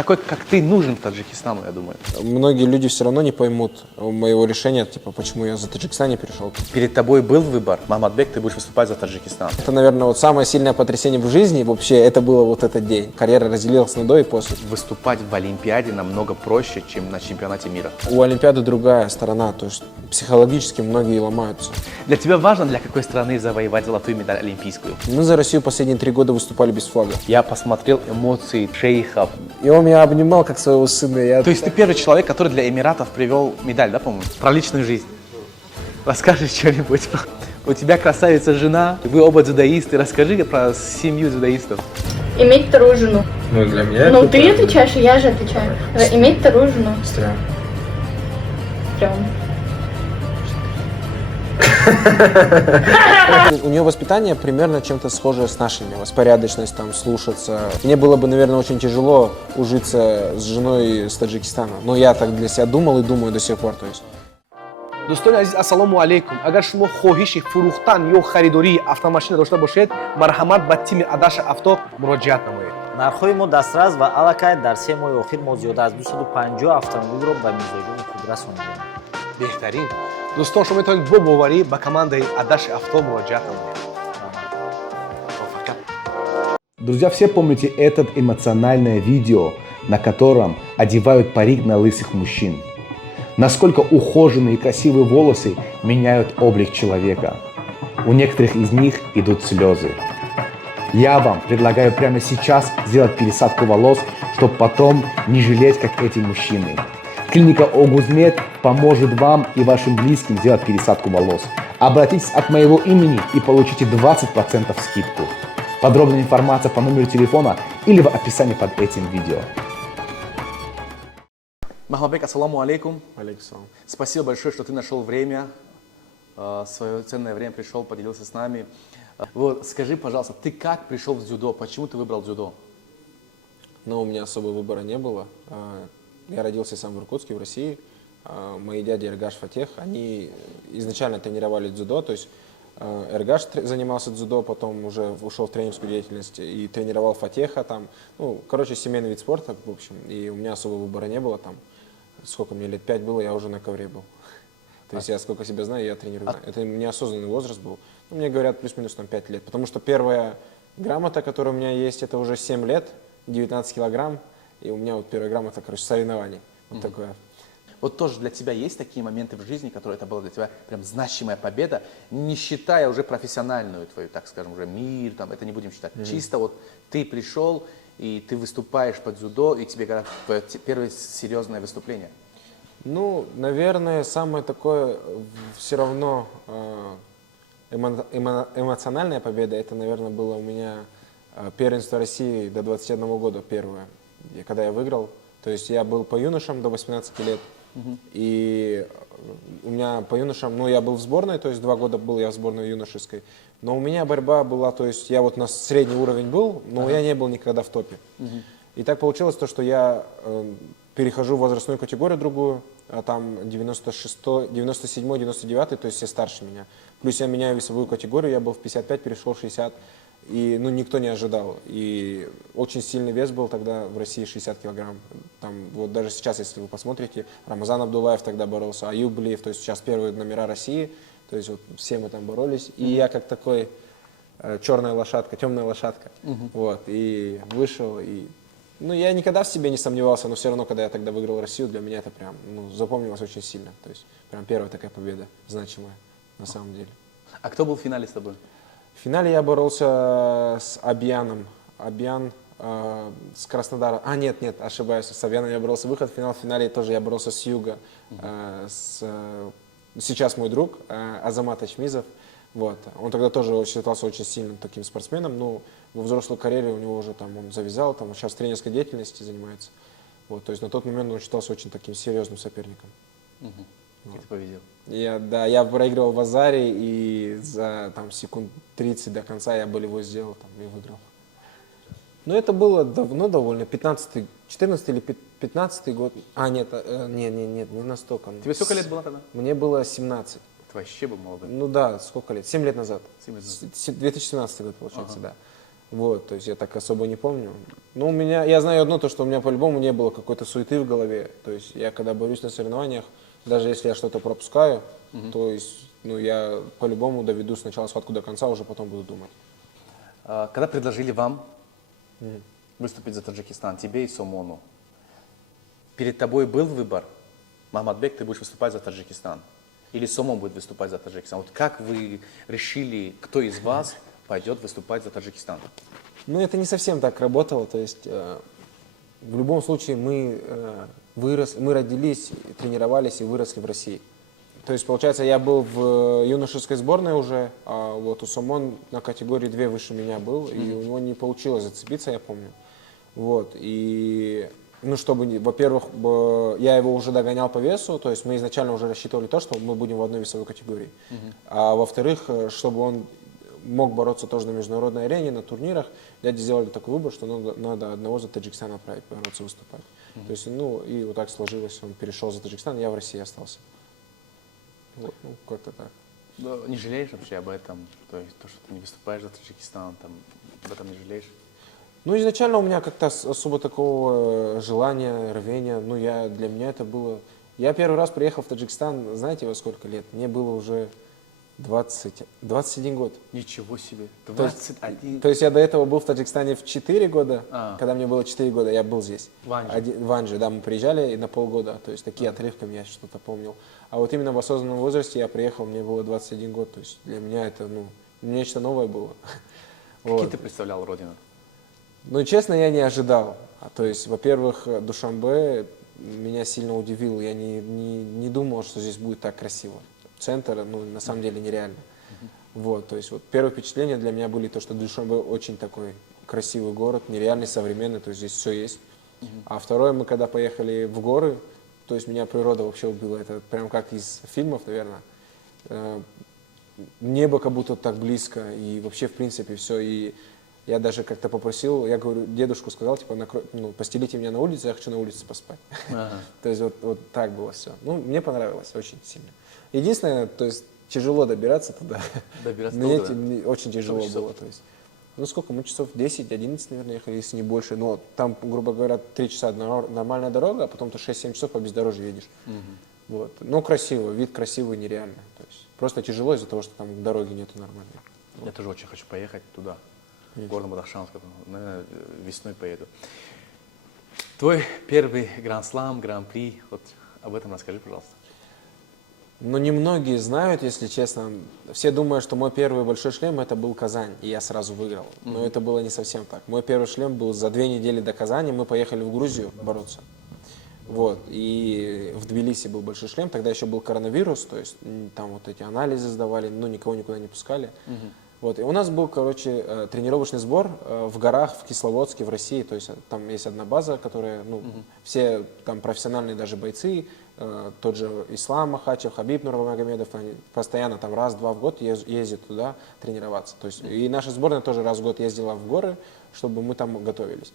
такой, как ты, нужен Таджикистану, я думаю. Многие люди все равно не поймут моего решения, типа, почему я за Таджикистан не перешел. Перед тобой был выбор. Махматбек, ты будешь выступать за Таджикистан. Это, наверное, вот самое сильное потрясение в жизни вообще, это было вот этот день. Карьера разделилась на до и после. Выступать в Олимпиаде намного проще, чем на чемпионате мира. У Олимпиады другая сторона, то есть психологически многие ломаются. Для тебя важно, для какой страны завоевать золотую медаль олимпийскую? Мы за Россию последние 3 года выступали без флага. Я посмотрел эмоции шейхов. И он меня обнимал как своего сына. То есть ты первый человек, который для Эмиратов привел медаль, да, по-моему? Про личную жизнь. Расскажи что-нибудь. У тебя красавица жена, вы оба дзюдоисты. Расскажи про семью дзюдоистов. Иметь вторую жену. Ну, для меня Ну, ты отвечаешь, и я же отвечаю. Иметь вторую жену. Стрём. Стрёмно. У нее воспитание примерно чем-то схожее с нашими. Порядочность, там, слушаться. Мне было бы, наверное, очень тяжело ужиться с женой из Таджикистана. Но я так для себя думал и думаю до сих пор. То есть. دوستان عزیز السلام علیکم. اگر شما خواهش فروختن یا خریداری автомашина داشته باشید مرحمت به تیم عدش авто مراجعت نمایید. нархҳои мо дастрас ва аллакай дар 3 моҳи охир мо зиёда аз 250 автомобилро ба мизоҷони худ расонидаем. بهترین. دوستان شما میتونید با باوری به командой عدش авто مراجعت نمایید. Друзья, все помните это эмоциональное видео, на котором одевают парик на лысых мужчин? Насколько ухоженные и красивые волосы меняют облик человека. У некоторых из них идут слезы. Я вам предлагаю прямо сейчас сделать пересадку волос, чтобы потом не жалеть, как эти мужчины. Клиника Огузмед поможет вам и вашим близким сделать пересадку волос. Обратитесь от моего имени и получите 20% скидку. Подробная информация по номеру телефона или в описании под этим видео. Махматбек, ассаламу алейкум. Александр. Спасибо большое, что ты нашел время, свое ценное время пришел, поделился с нами. Вот, скажи, пожалуйста, ты как пришел в дзюдо? Почему ты выбрал дзюдо? Но у меня особого выбора не было. Я родился сам в Иркутске, в России. Мои дяди Эргаш, Фатех, они изначально тренировали дзюдо, то есть Эргаш занимался дзюдо, потом уже ушел в тренерскую деятельность и тренировал Фатеха там. Ну, короче, семейный вид спорта, в общем. И у меня особого выбора не было там. Сколько мне лет 5 было, я уже на ковре был. То есть я сколько себя знаю, я тренирую. Это неосознанный возраст был. Ну, мне говорят, плюс-минус там 5 лет. Потому что первая грамота, которая у меня есть, это уже 7 лет, 19 килограмм. И у меня вот первая грамота, короче, соревнований. Вот такое. Вот тоже для тебя есть такие моменты в жизни, которые это была для тебя прям значимая победа, не считая уже профессиональную твою, так скажем, уже мир, там, это не будем считать. Чисто вот ты пришел, и ты выступаешь под дзюдо, и тебе говорят, твое первое серьезное выступление. Ну, наверное, самое такое все равно эмоциональная победа, это, наверное, было у меня первенство России до 21 года первое, когда я выиграл. То есть я был по юношам до 18 лет, и у меня по юношам, ну, я был в сборной, то есть 2 года был я в сборной юношеской, но у меня борьба была, то есть я вот на средний уровень был, но я не был никогда в топе. И так получилось то, что я перехожу в возрастную категорию другую, а там 96, 97, 99, то есть все старше меня. Плюс я меняю весовую категорию, я был в 55, перешел в 60, и ну, никто не ожидал. И очень сильный вес был тогда в России 60 килограмм. Там, вот даже сейчас, если вы посмотрите, Рамазан Абдулаев тогда боролся, Аюб Блиев, то есть сейчас первые номера России, то есть вот все мы там боролись. И я как такой черная лошадка, темная лошадка, вот, и вышел, и ну, я никогда в себе не сомневался, но все равно, когда я тогда выиграл Россию, для меня это прям, ну, запомнилось очень сильно. То есть, прям первая такая победа, значимая, на самом деле. А кто был в финале с тобой? В финале я боролся с Абьяном. Абьян с Краснодара. А, нет, ошибаюсь, с Абьяном я боролся выход в финал. В финале тоже я боролся с Юга. Сейчас мой друг Азамат Ачмизов. Вот. Он тогда тоже считался очень сильным таким спортсменом, но во взрослой карьере у него уже там он завязал, там сейчас тренерской деятельностью занимается. Вот. То есть на тот момент он считался очень таким серьезным соперником. Вот. И ты победил. Я проигрывал в Азаре, и за там, секунд 30 до конца я болевой сделал там, и выиграл. Но это было давно довольно, 14 или 15 год. А, нет, не настолько. Тебе сколько лет было тогда? Мне было 17. Ты вообще был молодой. Ну да, сколько лет? 7 лет назад. 7 лет назад. 2017 год, получается, да. Вот, то есть я так особо не помню. Ну, у меня, я знаю одно, то, что у меня по-любому не было какой-то суеты в голове. То есть я когда борюсь на соревнованиях, даже если я что-то пропускаю, то есть, ну, я по-любому доведу сначала схватку до конца, уже потом буду думать. Когда предложили вам выступить за Таджикистан, тебе и Сомону, перед тобой был выбор? Маматбек, ты будешь выступать за Таджикистан? Или Сомон будет выступать за Таджикистан? Вот как вы решили, кто из вас пойдет выступать за Таджикистан? Ну, это не совсем так работало, то есть в любом случае мы родились, тренировались и выросли в России. То есть, получается, я был в юношеской сборной уже, а вот у Сомон на категории 2 выше меня был, и у него не получилось зацепиться, я помню. Вот, и, ну, чтобы, во-первых, я его уже догонял по весу, то есть мы изначально уже рассчитывали то, что мы будем в одной весовой категории. А во-вторых, чтобы он мог бороться тоже на международной арене, на турнирах, дяди сделали такой выбор, что надо одного за Таджикистан отправить, бороться, выступать. То есть, ну, и вот так сложилось, он перешел за Таджикистан, я в России остался. Вот, ну, как-то так. Но не жалеешь вообще об этом? То есть то, что ты не выступаешь за Таджикистан, там, об этом не жалеешь? Ну, изначально у меня как-то особо такого желания, рвения, ну, для меня это было... Я первый раз приехал в Таджикистан, знаете, во сколько лет? Мне было уже 21 год. Ничего себе, 21. То есть я до этого был в Таджикистане в 4 года. А. Когда мне было 4 года, я был здесь. В Анже. В Анже, да, мы приезжали и на полгода. То есть такие отрывками я что-то помнил. А вот именно в осознанном возрасте я приехал, мне было 21 год. То есть для меня это, ну, нечто новое было. Какие Вот. ты представлял родину? Ну, честно, я не ожидал. То есть, во-первых, Душанбе меня сильно удивил. Я не думал, что здесь будет так красиво. Центр, ну, на самом деле нереально. Вот, то есть, вот первые впечатления для меня были то, что Душанбе очень такой красивый город, нереальный, современный, то есть здесь все есть. А второе, мы когда поехали в горы, то есть меня природа вообще убила. Это прям как из фильмов, наверное. Небо как будто так близко, и вообще, в принципе, все. И я даже как-то попросил, я говорю, дедушку сказал, типа, постелите меня на улице, я хочу на улице поспать. То есть вот так было все. Ну, мне понравилось очень сильно. Единственное, то есть тяжело добираться туда. Добираться Мне долго, да? очень тяжело Сколько было. часов? То есть, ну сколько, мы часов 10-11, наверное, ехали, если не больше. Но там, грубо говоря, 3 часа нормальная дорога, а потом ты 6-7 часов по бездорожью едешь. Вот. Но красиво, вид красивый, нереально. То есть просто тяжело из-за того, что там дороги нету нормальной. Я тоже очень хочу поехать туда, в город Бадахшанск, наверное, весной поеду. Твой первый гранд-слам, гран-при, вот об этом расскажи, пожалуйста. Но немногие знают, если честно. Все думают, что мой первый большой шлем это был Казань, и я сразу выиграл. Но это было не совсем так. Мой первый шлем был за 2 недели до Казани, мы поехали в Грузию бороться. Вот, и в Тбилиси был большой шлем, тогда еще был коронавирус, то есть там вот эти анализы сдавали, ну никого никуда не пускали. Вот, и у нас был, короче, тренировочный сбор в горах, в Кисловодске, в России, то есть там есть одна база, которая, ну, все там профессиональные даже бойцы, тот же Ислам Махачев, Хабиб Нурмагомедов, они постоянно там раз-два в год ездят туда тренироваться. То есть, и наша сборная тоже раз в год ездила в горы, чтобы мы там готовились.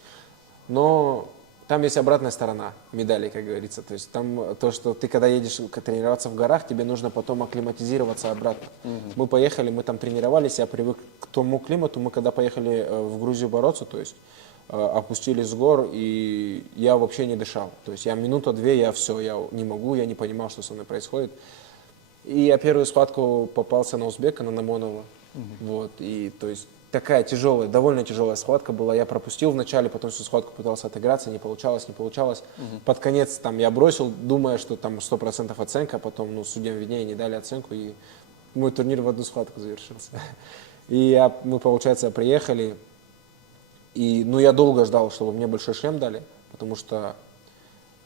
Но там есть обратная сторона медали, как говорится. То есть там то, что ты когда едешь тренироваться в горах, тебе нужно потом акклиматизироваться обратно. Мы поехали, мы там тренировались, я привык к тому климату. Мы когда поехали в Грузию бороться, то есть опустились с гор, и я вообще не дышал. То есть я минута-две, я все, я не могу, я не понимал, что со мной происходит. И я первую схватку попался на узбека, на Намонова. Вот, и то есть такая тяжелая, довольно тяжелая схватка была. Я пропустил вначале, потом всю схватку пытался отыграться, не получалось. Под конец там я бросил, думая, что там 100% оценка, а потом, ну, судьям виднее, не дали оценку, и мой турнир в одну схватку завершился. И мы, получается, приехали, и, ну, я долго ждал, чтобы мне большой шлем дали, потому что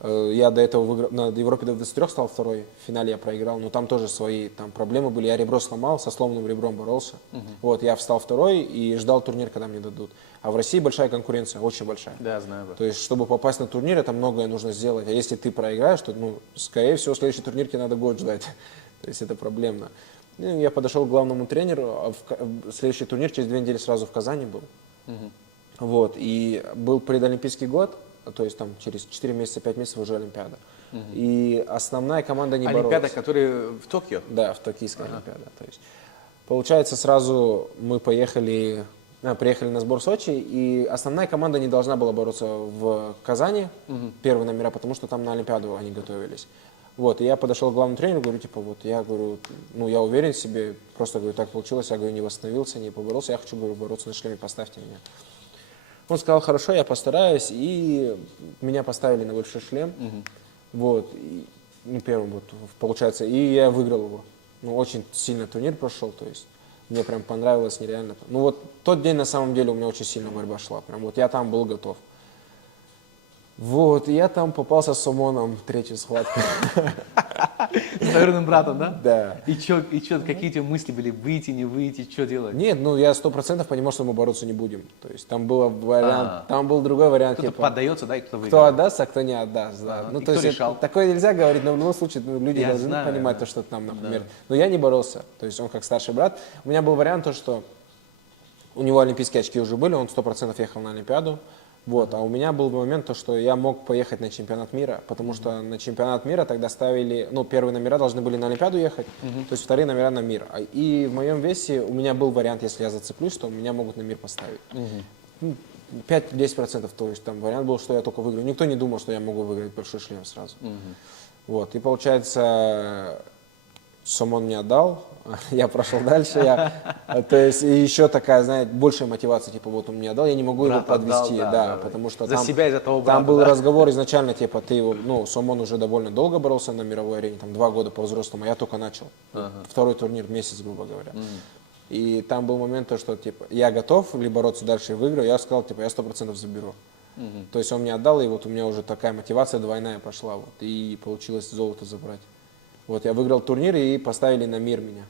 я до этого выиграл, на Европе до 23 стал второй, в финале я проиграл, но там тоже свои там проблемы были, я ребро сломал, со сломанным ребром боролся. Вот, я встал второй и ждал турнир, когда мне дадут. А в России большая конкуренция, очень большая. Да, знаю. Да. То есть, чтобы попасть на турнир, это многое нужно сделать. А если ты проиграешь, то, ну, скорее всего, следующий турнир тебе надо год ждать. То есть, это проблемно. Ну, я подошел к главному тренеру, а следующий турнир через 2 недели сразу в Казани был. Вот, и был предолимпийский год, то есть там через 4 месяца, 5 месяцев уже Олимпиада. И основная команда не боролась. Олимпиада, которая в Токио? Да, в Токийская Олимпиада. То есть, получается, сразу мы поехали приехали на сбор в Сочи, и основная команда не должна была бороться в Казани, первые номера, потому что там на Олимпиаду они готовились. Вот, и я подошел к главному тренеру, говорю, типа, вот, я говорю, ну, я уверен в себе, просто, говорю, так получилось, я, говорю, не восстановился, не поборолся, я хочу, говорю, бороться на шлеме, поставьте меня. Он сказал, хорошо, я постараюсь, и меня поставили на большой шлем, вот, и, ну, первым, вот, получается, и я выиграл его. Ну, очень сильно турнир прошел, то есть, мне прям понравилось нереально. Ну, вот, тот день, на самом деле, у меня очень сильно борьба шла, прям, вот, я там был готов. Вот, и я там попался с Сомоном в третью схватку. С двоюродным братом, да? Да. И чё, какие у тебя мысли были? Выйти, не выйти, что делать? Нет, ну я 100% понимал, что мы бороться не будем. То есть там был вариант, там был другой вариант. Кто-то Типа, поддается, да, и кто выиграет. кто отдаст, а кто не отдаст. Да. Ну, И то кто есть решал? такое нельзя говорить, но в любом случае ну, люди Я должны знаю, понимать да. то, что там, например. Но я не боролся. То есть он как старший брат. У меня был вариант то, что у него олимпийские очки уже были, он 100% ехал на Олимпиаду. Вот, а у меня был момент, то, что я мог поехать на чемпионат мира, потому что на чемпионат мира тогда ставили, ну, первые номера должны были на Олимпиаду ехать, то есть вторые номера на мир. И в моем весе у меня был вариант, если я зацеплюсь, что меня могут на мир поставить. 5-10%, то есть там вариант был, что я только выиграю. Никто не думал, что я могу выиграть большой шлем сразу. Вот, и получается, Сомон мне отдал, я прошел дальше, то есть и еще такая, знаете, большая мотивация, типа, вот он мне отдал, я не могу его Брат отдал, подвести, да, потому что за там, себя и за того брата, там был да? разговор изначально, типа, ты его, ну, Сомон уже довольно долго боролся на мировой арене, там 2 года по-взрослому, а я только начал, второй турнир, месяц, грубо говоря. И там был момент, то, что, типа, я готов ли бороться дальше и выиграю, я сказал, типа, я 100% заберу. То есть он мне отдал, и вот у меня уже такая мотивация двойная пошла, вот, и получилось золото забрать. Вот, я выиграл турнир, и поставили на мир меня.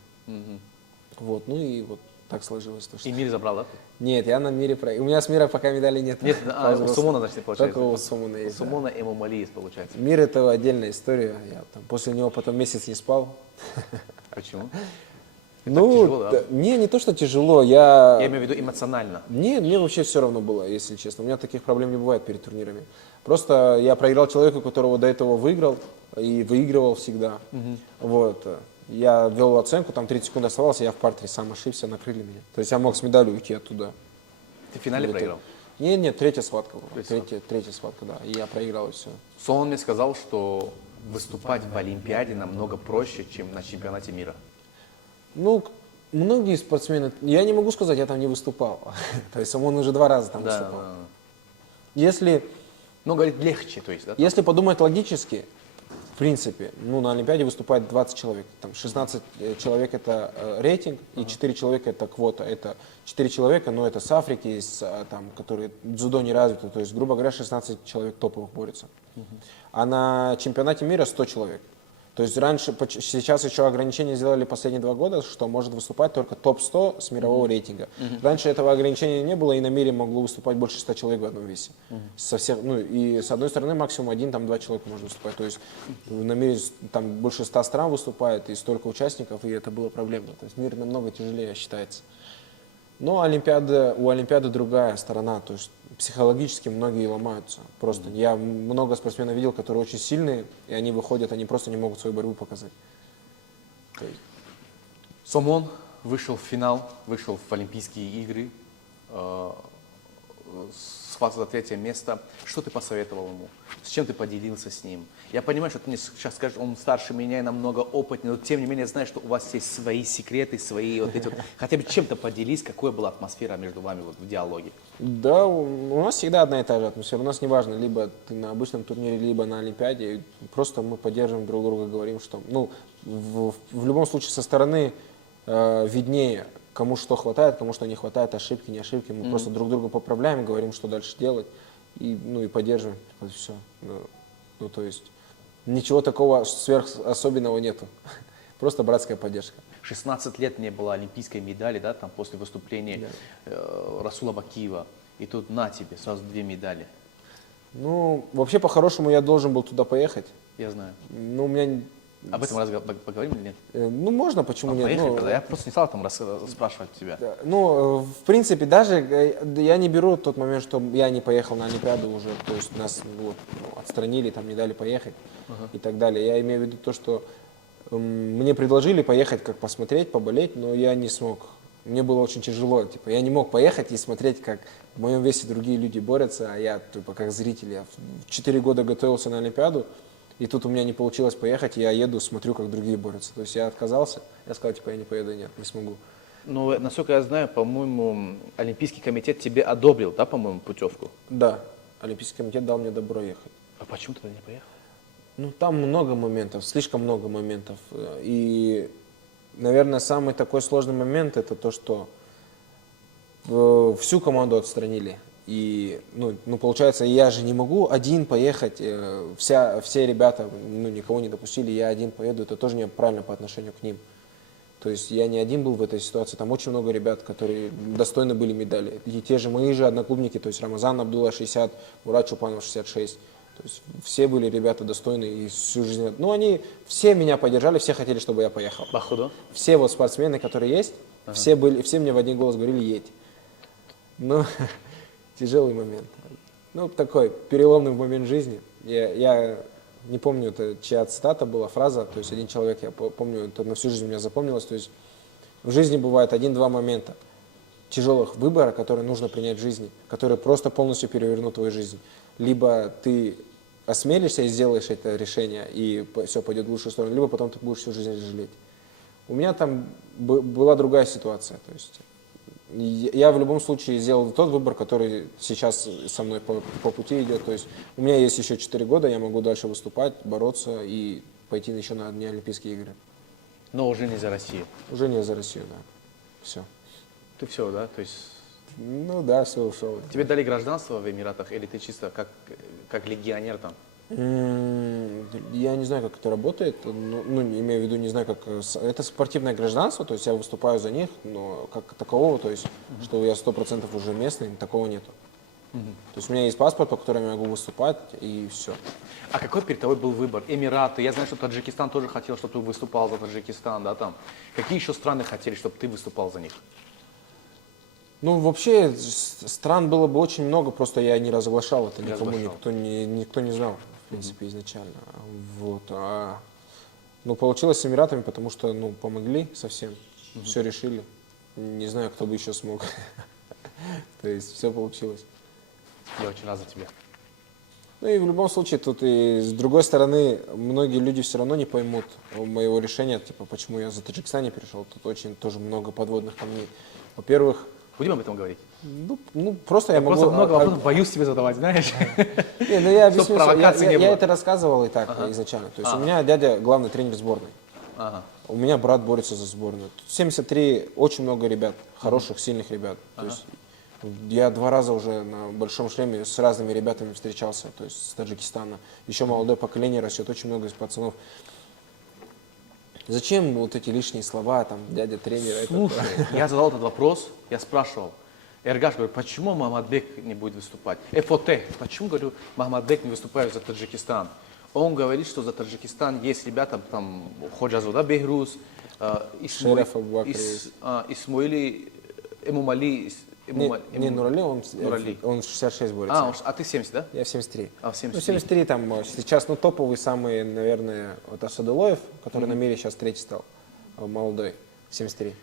Вот, ну и вот так сложилось. То, что... И мир забрал, да? Нет, я на мире проиграл. У меня с мира пока медалей нет. Нет, у Сомона, значит, получается. Только у Сомона У есть, да. Сомона и Эмомали есть, получается. Мир — это отдельная история. Я там, после него потом месяц не спал. Почему? Ну, тяжело, да? не то, что тяжело, я... Я имею в виду эмоционально. Не, мне вообще все равно было, если честно. У меня таких проблем не бывает перед турнирами. Просто я проиграл человеку, которого до этого выиграл, и выигрывал всегда. Вот. Я вел оценку, там 30 секунд оставалось, я в партере сам ошибся, накрыли меня. То есть я мог с медалью уйти оттуда. Ты в финале проиграл? Нет, третья схватка была. Третья схватка, да. И я проиграл, и все. Сон мне сказал, что выступать в Олимпиаде намного проще, чем на чемпионате мира. Ну, многие спортсмены, я не могу сказать, я там не выступал. То есть он уже 2 раза там выступал. Да. Если Ну, говорит, легче, то есть, да? Если подумать логически, в принципе, ну, на Олимпиаде выступает 20 человек. Там 16 человек — это рейтинг, и 4 человека — это квота. Это 4 человека, но это с Африки, там, которые дзюдо не развито. То есть, грубо говоря, 16 человек топовых борются. А на чемпионате мира 100 человек. То есть раньше, сейчас еще ограничения сделали последние 2 года, что может выступать только топ-100 с мирового рейтинга. Раньше этого ограничения не было, и на мире могло выступать больше 100 человек в одном весе. Со всех, ну, и с одной стороны максимум 1-2 человека может выступать. То есть на мире там больше 100 стран выступает, и столько участников, и это было проблемно. То есть мир намного тяжелее считается. Но у Олимпиады другая сторона, то есть психологически многие ломаются. Просто я много спортсменов видел, которые очень сильные, и они выходят, они просто не могут свою борьбу показать. Сомон вышел в финал, вышел в Олимпийские игры, схватил за 3-е место. Что ты посоветовал ему? С чем ты поделился с ним? Я понимаю, что ты мне сейчас скажешь, он старше меня и намного опытнее, но тем не менее я знаю, что у вас есть свои секреты, свои вот эти вот. Хотя бы чем-то поделись, какая была атмосфера между вами вот в диалоге? Да, у нас всегда одна и та же атмосфера. У нас не важно, либо ты на обычном турнире, либо на Олимпиаде. Просто мы поддерживаем друг друга, говорим, что, ну, в любом случае со стороны виднее, кому что хватает, кому что не хватает, ошибки, не ошибки. Мы просто друг друга поправляем, говорим, что дальше делать, и, ну, и поддерживаем. Вот все. Ну, то есть ничего такого сверхособенного нету. Просто братская поддержка. 16 лет не было олимпийской медали, да, там после выступления Расула Бакиева. И тут на тебе сразу 2 медали. Ну, вообще, по-хорошему, я должен был туда поехать. Я знаю. Ну, у меня... Об этом поговорим или нет? Ну, можно, почему нет? Поехали Ну, тогда. Я просто не стал там спрашивать тебя. да. Ну, в принципе, даже я не беру тот момент, что я не поехал на Олимпиаду уже, то есть нас вот, отстранили, там не дали поехать и так далее. Я имею в виду то, что мне предложили поехать, как посмотреть, поболеть, но я не смог Мне было очень тяжело. Типа, я не мог поехать и смотреть, как в моем весе другие люди борются, а я типа, как зритель. Я в 4 года готовился на Олимпиаду, и тут у меня не получилось поехать, и я еду, смотрю, как другие борются. То есть я отказался, я сказал, типа, я не поеду, нет, не смогу. Ну, насколько я знаю, по-моему, Олимпийский комитет тебе одобрил, да, по-моему, путевку? Да, Олимпийский комитет дал мне добро ехать. А почему ты тогда не поехал? Ну, там много моментов, слишком много моментов. И, наверное, самый такой сложный момент – это то, что всю команду отстранили. И, ну, получается, я же не могу один поехать, все ребята, ну, никого не допустили, я один поеду, это тоже неправильно по отношению к ним. То есть я не один был в этой ситуации, там очень много ребят, которые достойны были медали. И те же мои же одноклубники, то есть Рамазан Абдулла 60, Мурат Чупанов 66. То есть все были ребята достойные и всю жизнь. Ну, они все меня поддержали, все хотели, чтобы я поехал. Походу. Все вот спортсмены, которые есть, все мне в один голос говорили «едь». Ну, тяжелый момент. Ну, такой переломный момент жизни. Я не помню, это чья цитата была, фраза, то есть один человек, я помню, это на всю жизнь у меня запомнилось. То есть в жизни бывает 1-2 момента тяжелых выбора, которые нужно принять в жизни, которые просто полностью перевернут твою жизнь. Либо ты осмелишься и сделаешь это решение, и все пойдет в лучшую сторону, либо потом ты будешь всю жизнь жалеть. У меня там была другая ситуация. То есть я в любом случае сделал тот выбор, который сейчас со мной по пути идет. То есть у меня есть еще 4 года, я могу дальше выступать, бороться и пойти еще на одни Олимпийские игры. Но уже не за Россию. Уже не за Россию, да. Все. Ты все, да? То есть Ну да, все, ушел. тебе дали гражданство в Эмиратах, или ты чисто как легионер там? Я не знаю, как это работает, ну, имею в виду, не знаю, как... Это спортивное гражданство, то есть я выступаю за них, но как такового, то есть, что я 100% уже местный, такого нету. То есть у меня есть паспорт, по которому я могу выступать, и все. А какой перед тобой был выбор? Эмираты, я знаю, что Таджикистан тоже хотел, чтобы ты выступал за Таджикистан, да, там. Какие еще страны хотели, чтобы ты выступал за них? Ну, вообще, стран было бы очень много, просто я не разглашал это, Не никому разглашал. никто не знал, в принципе, изначально. Вот. Ну, получилось с Эмиратами, потому что, ну, помогли совсем, все решили. Не знаю, кто бы еще смог. То есть все получилось. Я очень рад за тебя. Ну и в любом случае, тут и с другой стороны, многие люди все равно не поймут моего решения, типа, почему я за Таджикистан не перешел. Тут очень тоже много подводных камней. Во-первых, Будем об этом говорить? ну просто я могу... Просто много вопросов боюсь тебе задавать, знаешь? Не, ну я Чтоб объясню, провокаций не было. я это рассказывал и так изначально. То есть у меня дядя главный тренер сборной. Ага. У меня брат борется за сборную. Тут 73, очень много ребят, хороших, сильных ребят. То есть я 2 раза уже на большом шлеме с разными ребятами встречался, то есть с Таджикистана. Еще молодое поколение растет, очень много из пацанов. Зачем вот эти лишние слова, там, дядя тренер? Слушай, я задал этот вопрос, я спрашивал. Эргаш, говорю, почему Махмадбек не будет выступать? ФОТ, почему, говорю, Махмадбек не выступает за Таджикистан? Он говорит, что за Таджикистан есть ребята, там, Ходжазуда Бехрус, Шереф Абубакр Исмуили, Эмумали. Не, Нурали, Нурали. он в 66 борется. А ты 70, да? Я в 73. А, в 73. Ну, 73 там сейчас, ну, топовый самый, наверное, вот Асадулоев, который на мире сейчас 3-й стал, молодой, 73.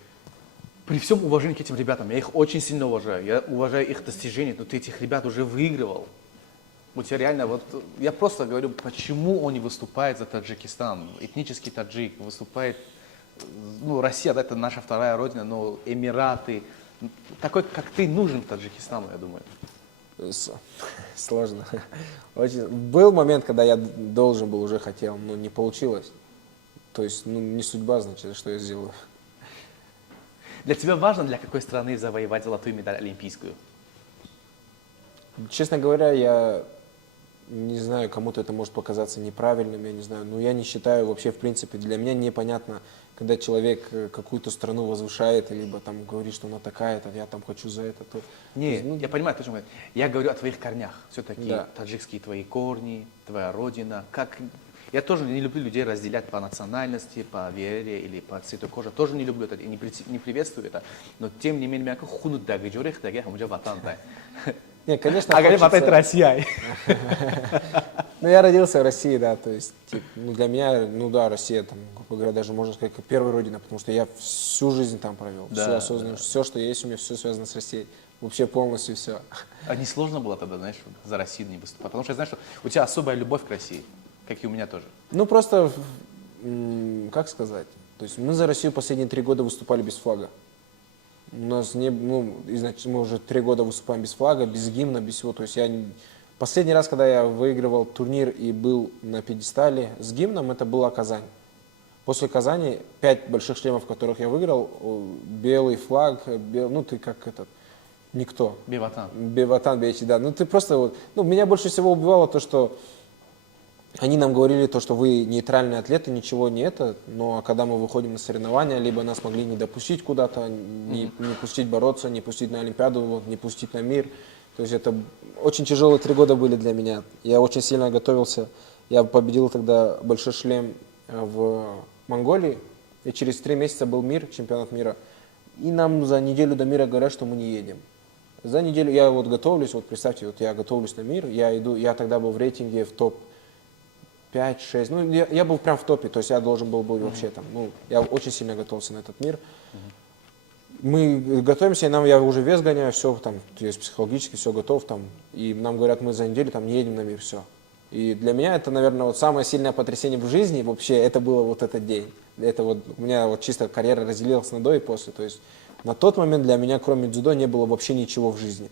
При всем уважении к этим ребятам, я их очень сильно уважаю, я уважаю их достижения, но ты этих ребят уже выигрывал. У тебя реально, вот, я просто говорю, почему он не выступает за Таджикистан? Этнический таджик выступает, ну, Россия, да, это наша вторая родина, но Эмираты, такой, как ты, нужен Таджикистану, я думаю. Сложно. Очень. Был момент, когда я должен был, уже хотел, но не получилось. То есть, ну, не судьба, значит, что я сделаю. Для тебя важно, для какой страны завоевать золотую медаль олимпийскую? Честно говоря, я не знаю, кому-то это может показаться неправильным, я не знаю, но я не считаю вообще, в принципе, для меня непонятно, когда человек какую-то страну возвышает, либо там говорит, что она такая-то, я там хочу за это, то... Не, ну, я понимаю, точно. Я говорю о твоих корнях. Все-таки Да. таджикские твои корни, твоя родина. Как... Я тоже не люблю людей разделять по национальности, по вере или по цвету кожи. Тоже не люблю это и не приветствую это. Но тем не менее, как хунут даги джорех даги, а ватан дай. Не, конечно, А говорит, хочется- это Россия. Ну, я родился в России, да, то есть, типа, ну, для меня, ну да, Россия, там, грубо говоря, даже можно сказать, как первая родина, потому что я всю жизнь там провел, Да, всю осознанно, все, что есть у меня, все связано с Россией, вообще полностью все. А не сложно было тогда, знаешь, за Россию не выступать? Потому что я знаю, что у тебя особая любовь к России, как и у меня тоже. Ну, просто, как сказать, то есть мы за Россию последние 3 года выступали без флага. У нас не, ну, значит, мы уже 3 года выступаем без флага, без гимна, без всего, то есть последний раз, когда я выигрывал турнир и был на пьедестале с гимном, это была Казань. После Казани 5 больших шлемов, которых я выиграл, белый флаг, ну ты как этот, никто. Беватан. Беватан, да. Ну ты просто вот, ну меня больше всего убивало то, что они нам говорили то, что вы нейтральные атлеты, ничего не это, но когда мы выходим на соревнования, либо нас могли не допустить куда-то, не пустить бороться, не пустить на Олимпиаду, вот, не пустить на мир. То есть это очень тяжелые 3 года были для меня. Я очень сильно готовился. Я победил тогда большой шлем в Монголии. И через 3 месяца был мир, чемпионат мира. И нам за неделю до мира говорят, что мы не едем. За неделю я вот готовлюсь, вот представьте, вот я готовлюсь на мир, я тогда был в рейтинге в топ 5-6, ну я был прям в топе, то есть я должен был быть вообще там, ну я очень сильно готовился на этот мир. Мы готовимся, и я уже вес гоняю, все там, то есть психологически все готов там, и нам говорят, мы за неделю там не едем на мир, все. И для меня это, наверное, вот самое сильное потрясение в жизни вообще, это было вот этот день. Это вот у меня вот чисто карьера разделилась на до и после, то есть на тот момент для меня, кроме дзюдо, не было вообще ничего в жизни.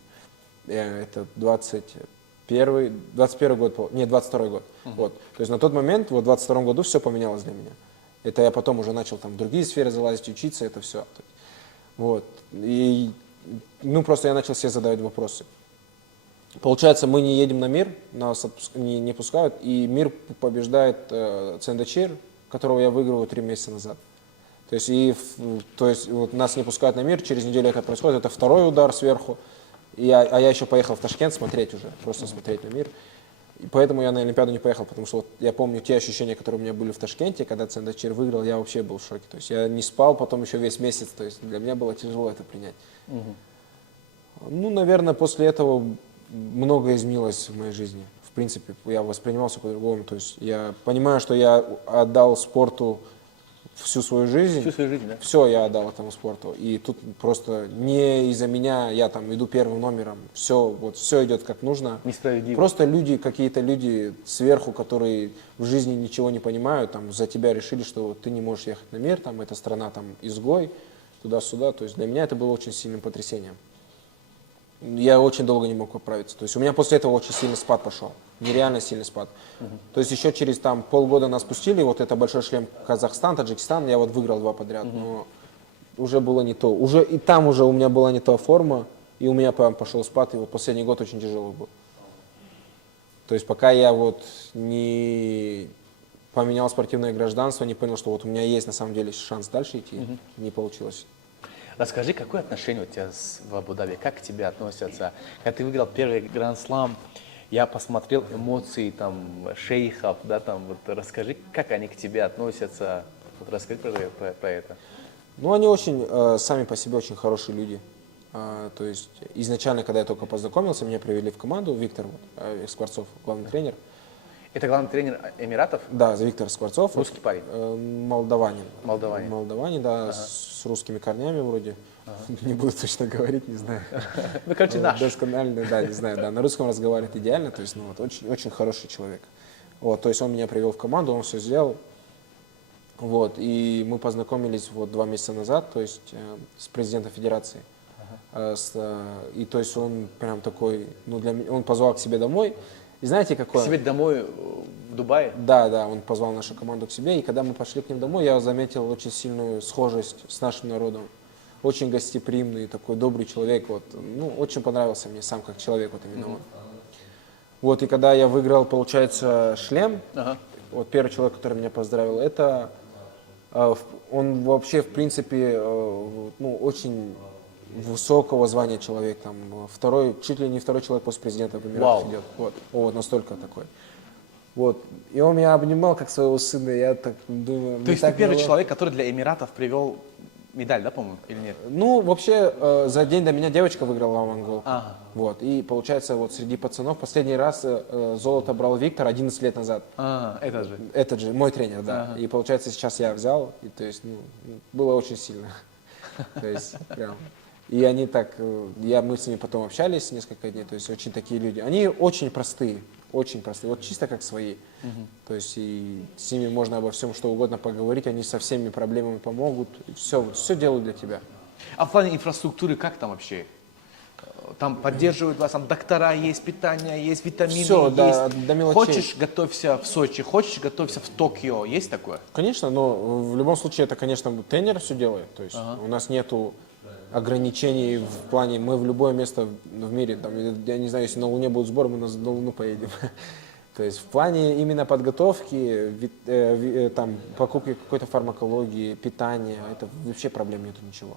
Это 21 год, не, 22 год. Вот. То есть на тот момент, вот в 22 году все поменялось для меня. Это я потом уже начал там в другие сферы залазить, учиться, это все. Вот. И, ну, просто я начал себе задавать вопросы. Получается, мы не едем на мир, нас не пускают, и мир побеждает Цендачир, которого я выигрываю 3 месяца назад. То есть, вот, нас не пускают на мир, через неделю это происходит, это второй удар сверху. А я еще поехал в Ташкент смотреть уже, просто смотреть на мир. И поэтому я на Олимпиаду не поехал, потому что вот я помню те ощущения, которые у меня были в Ташкенте, когда Цендачир выиграл, я вообще был в шоке. То есть я не спал потом еще весь месяц, то есть для меня было тяжело это принять. Ну, наверное, после этого многое изменилось в моей жизни. В принципе, я воспринимал все по-другому. То есть я понимаю, что я отдал спорту всю свою жизнь. Всю свою жизнь, да? Все я отдал этому спорту. И тут просто не из-за меня, я там иду первым номером, все, вот, все идет как нужно. Несправедливо. Просто люди, какие-то люди сверху, которые в жизни ничего не понимают, там, за тебя решили, что вот, ты не можешь ехать на мир, там, эта страна там изгой, туда-сюда. То есть для меня это было очень сильным потрясением. Я очень долго не мог поправиться. То есть у меня после этого очень сильный спад пошел. Нереально сильный спад. То есть еще через там полгода нас пустили, вот это большой шлем Казахстан, Таджикистан, я вот выиграл 2 подряд, но уже было не то. Уже и там уже у меня была не та форма, и у меня прям пошел спад, и вот последний год очень тяжелый был. То есть пока я вот не поменял спортивное гражданство, не понял, что вот у меня есть на самом деле шанс дальше идти, не получилось. Расскажи, какое отношение у тебя в Абу-Даби? Как к тебе относятся? Когда ты выиграл первый Гранд-слам, я посмотрел эмоции там шейхов, да, там, вот расскажи, как они к тебе относятся? Вот расскажи про это. Ну, они очень, сами по себе очень хорошие люди. То есть изначально, когда я только познакомился, меня привели в команду, Виктор Скворцов, главный тренер. Это главный тренер Эмиратов? Да, Виктор Скворцов. Русский парень? Молдаванин. Молдаванин, да, с русскими корнями вроде. Не буду точно говорить, не знаю. Ну, короче, наш. Досконально, да, не знаю, да. На русском разговаривает идеально, то есть, ну, вот, очень, очень хороший человек. Вот, то есть он меня привел в команду, он все сделал. Вот, и мы познакомились вот 2 месяца назад, то есть с президентом федерации. И то есть он прям такой, ну, он позвал к себе домой. И знаете, какой... К себе домой в Дубае? Да, он позвал нашу команду к себе, и когда мы пошли к ним домой, я заметил очень сильную схожесть с нашим народом. Очень гостеприимный, такой добрый человек, вот, ну, очень понравился мне сам как человек, вот именно он. Вот, и когда я выиграл, получается, шлем, вот первый человек, который меня поздравил, это, он вообще, в принципе, ну, очень высокого звания человек, там, чуть ли не второй человек после президента Эмиратов идет, вот, настолько такой. Вот, и он меня обнимал как своего сына, я так думаю... То есть ты первый человек, который для Эмиратов привел медаль, да, по-моему, или нет? Ну, вообще, за день до меня девочка выиграла авангол. Ага. Вот, и получается, вот среди пацанов последний раз золото брал Виктор 11 лет назад. Это же. Этот же, мой тренер, да. Ага. И получается, сейчас я взял, и то есть, ну, было очень сильно. То есть, прям. И они так, мы с ними потом общались несколько дней, то есть очень такие люди. Они очень простые, вот чисто как свои. То есть и с ними можно обо всем что угодно поговорить, они со всеми проблемами помогут, все делают для тебя. А в плане инфраструктуры как там вообще? Там поддерживают вас, там доктора есть, питание есть, витамины Всё, есть. до мелочей. Хочешь, готовься в Сочи, хочешь, готовься в Токио. Есть такое? Конечно, но в любом случае это, конечно, тренер все делает. То есть у нас нету ограничений в плане, мы в любое место в мире, там, я не знаю, если на Луне будет сбор, мы на Луну поедем. То есть в плане именно подготовки, там, покупки какой-то фармакологии, питания, это вообще проблем нету ничего.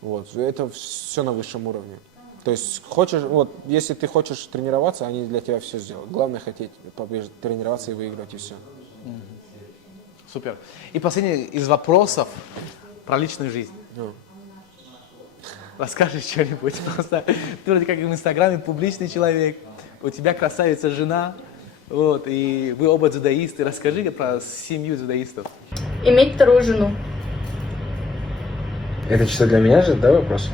Вот, это все на высшем уровне. То есть хочешь, вот, если ты хочешь тренироваться, они для тебя все сделают. Главное хотеть тренироваться и выигрывать, и все. Супер. И последний из вопросов про личную жизнь. Расскажи что-нибудь. Просто ты вроде как в Инстаграме публичный человек, у тебя красавица жена, вот, и вы оба дзюдоисты. Расскажи про семью дзюдоистов. Иметь вторую жену. Это что, для меня же, да, вопрос?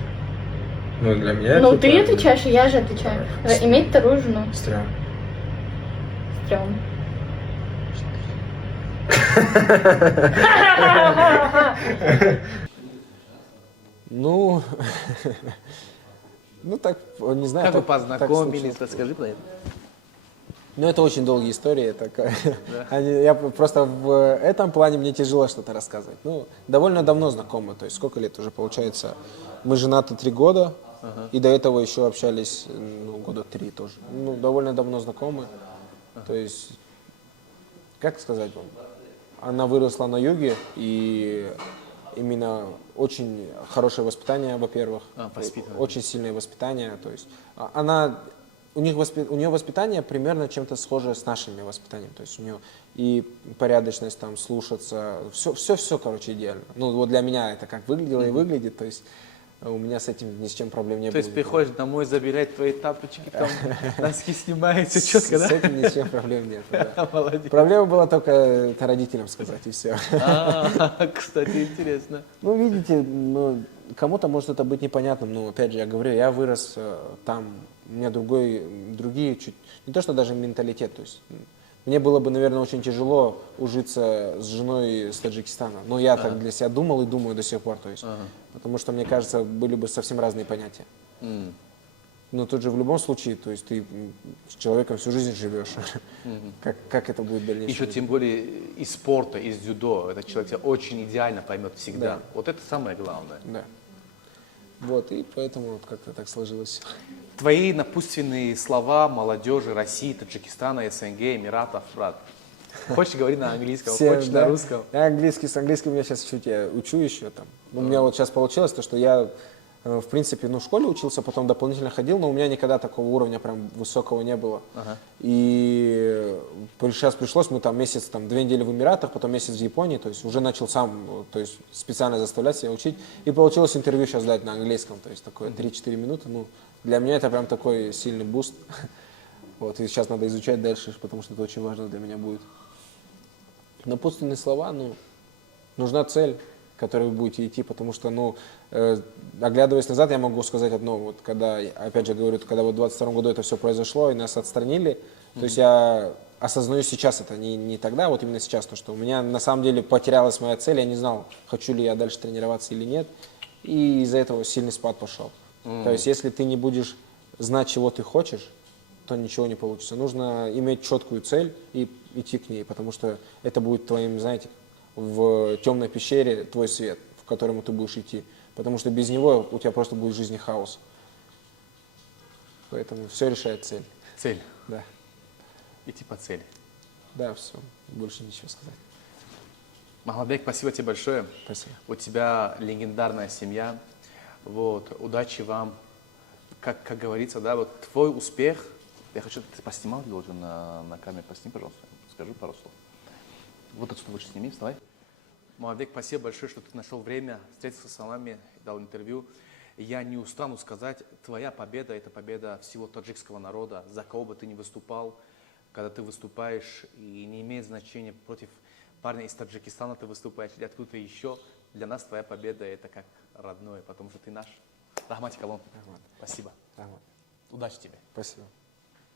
Ну, для меня Ну, ты отвечаешь, и я же отвечаю. Иметь вторую жену. Стрём. Стрём. Ну, ну так, не знаю. Как вы так познакомились? случилось. Расскажи про это. Ну, это очень долгие истории. Я просто в этом плане мне тяжело что-то рассказывать. Ну, довольно давно знакомы. То есть сколько лет уже получается? Мы женаты 3 года. И до этого еще общались, ну, года 3 тоже. Ну, довольно давно знакомы. То есть, как сказать вам? Она выросла на юге, и именно очень хорошее воспитание, во-первых. Воспитание. Очень сильное воспитание. То есть у нее воспитание примерно чем-то схоже с нашими воспитанием. То есть у нее и порядочность, там, слушаться, все, короче, идеально. Ну, вот для меня это как выглядело и выглядит, то есть у меня с этим ни с чем проблем не было. То есть приходишь домой, забирать твои тапочки, там, носки снимают, все четко, да? С этим ни с чем проблем нет. Да. Молодец. Проблема была только это родителям сказать, и все. Кстати, интересно. Ну, видите, ну, кому-то может это быть непонятным, но, опять же, я говорю, я вырос там, у меня другие чуть, не то что даже менталитет, то есть мне было бы, наверное, очень тяжело ужиться с женой с Таджикистана, но я так для себя думал и думаю до сих пор, то есть, потому что, мне кажется, были бы совсем разные понятия. Но тут же в любом случае, то есть ты с человеком всю жизнь живешь, как это будет в дальнейшем? Еще тем более из спорта, из дзюдо, этот человек тебя очень идеально поймет всегда. Да. Вот это самое главное. Да. Вот, и поэтому вот как-то так сложилось. Твои напутственные слова молодежи России, Таджикистана, СНГ, Эмиратов, брат. Хочешь говорить на английском, Всем, хочешь да. на русском? Я с английским я сейчас учу еще там. У меня вот сейчас получилось то, что я, в принципе, в школе учился, потом дополнительно ходил, но у меня никогда такого уровня прям высокого не было. И сейчас пришлось, мы там месяц, 2 недели в Эмиратах, потом месяц в Японии, то есть уже начал сам, то есть специально заставлять себя учить. И получилось интервью сейчас дать на английском, то есть такое 3-4 минуты. Ну, для меня это прям такой сильный буст. Вот, и сейчас надо изучать дальше, потому что это очень важно для меня будет. Напутственные слова, ну, нужна цель, к которой вы будете идти, потому что, оглядываясь назад, я могу сказать одно, вот когда, опять же говорю, когда вот в 22 году это все произошло и нас отстранили, то есть я осознаю сейчас это, не тогда, вот именно сейчас, то, что у меня на самом деле потерялась моя цель, я не знал, хочу ли я дальше тренироваться или нет, и из-за этого сильный спад пошел. То есть если ты не будешь знать, чего ты хочешь, то ничего не получится. Нужно иметь четкую цель и идти к ней, потому что это будет твоим, знаете, в темной пещере твой свет, в которому ты будешь идти. Потому что без него у тебя просто будет в жизни хаос. Поэтому все решает цель. Цель. Да. Идти по цели. Да, все. Больше ничего сказать. Махматбек, спасибо тебе большое. Спасибо. У тебя легендарная семья. Вот, удачи вам. Как говорится, да, вот твой успех. Я хочу, ты поснимал его уже на камере, посними, пожалуйста. Скажи пару слов. Вот отсюда лучше сними, вставай. Муамбек, спасибо большое, что ты нашел время встретиться с нами, дал интервью. Я не устану сказать, твоя победа – это победа всего таджикского народа, за кого бы ты ни выступал, когда ты выступаешь, и не имеет значения, против парня из Таджикистана ты выступаешь или откуда-то еще. Для нас твоя победа – это как родное, потому что ты наш. Рахмати Калон. Спасибо. Ага. Удачи тебе. Спасибо.